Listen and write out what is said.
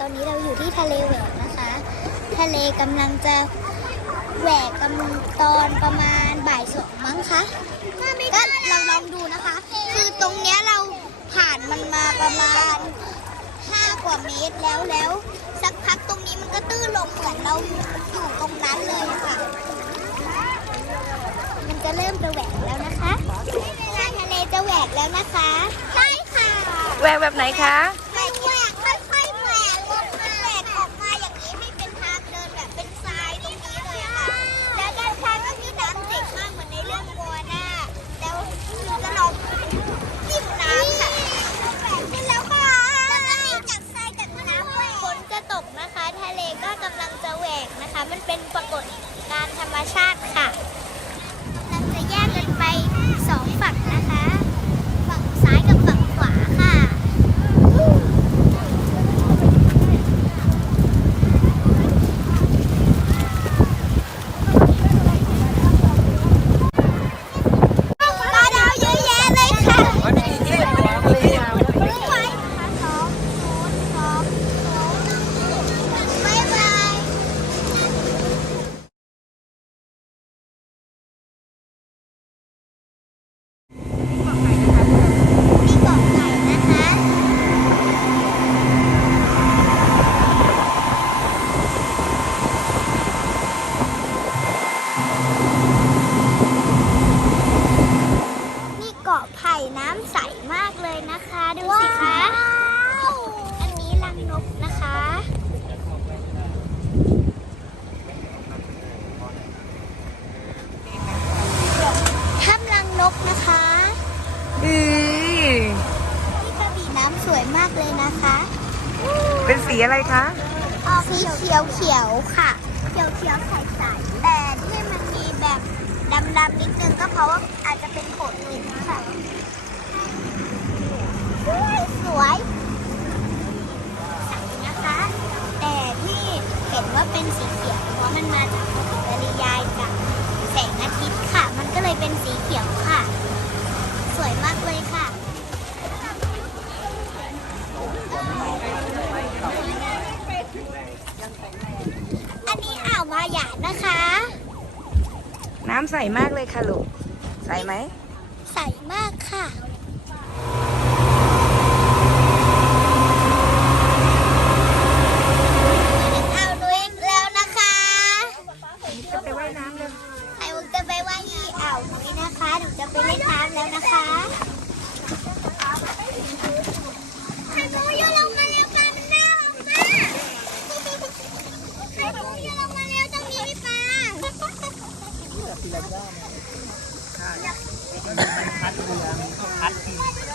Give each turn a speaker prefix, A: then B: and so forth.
A: ตอนนี้เราอยู่ที่ทะเลแหวกนะคะ ทะเลกำลังจะแหวกกำตอนประมาณบ่ายสองมั้งคะก็ลองลองดูนะคะ คือตรงเนี้ยเราผ่านมันมาประมาณห้ากว่าเมตรแล้วแล้ว สักพักตรงนี้มันก็ตื้นลงเหมือนเราอยู่ตรงนั้นเลยค่ะ มันจะเริ่มจะแหวกแล้วนะคะทะเลจะแหวกแล้วนะคะ ใช่ค่ะ
B: แหวกแบบไหนคะ
A: แหวกแหวกค่อยๆแหวกลงมาแหวกออกมาอย่างนี้ให้เป็นทางเดินแบบเป็นทรายตรงนี้เลยค่ะ แล้วด้านข้างก็มีน้ำเด็กมากเหมือนในเรื่องโมนาแล้วคือจะลองจิ้มน้ำค่ะแหวกขึ้นแล้วค่ะแล้วก็มีจากทรายจากน้ำด้วยฝนจะตกนะคะ ทะเลก็กำลังจะแหวกนะคะ มันเป็นปรากฏการณ์ธรรมชาติค่ะเราจะแยกกันไปสองฝั่งนะคะ ฝั่งซ้ายกับฝั่งขวาค่ะ ปลาดาวเยอะแยะเลยค่ะไม่ไหวสองศูนย์สองศูนย์บ๊ายบายนี่เกาะไก่นะคะ นี่เกาะไผ่น้ำใสมากเลยนะคะ ดูสิคะ อันนี้รังนกนะคะ ถ้ำรังนกนะคะ
B: อือ
A: นี่กระบี่น้ำสวยมากเลยนะคะ
B: เป็นสีอะไรคะ
A: ออกสีเขียวเขียวๆค่ะ เขียวเขียวๆใสๆแต่ที่มันมีแบบดำๆนิดนึงก็เพราะว่าอาจจะ เป็นโขดหินค่ะสวยสวยใสนะคะ แต่ที่เห็นว่าเป็นสีเขียวเพราะมันมาจากปฏิกิริยาจากแสงอาทิตย์ค่ะ มันก็เลยเป็นสีเขียวค่ะ สวยมากเลยค่ะอันนี้อ่าวมาหยาดนะคะ
B: น้ำใสมากเลยค่ะลูก ใสไหม
A: ใสมากค่ะ yang.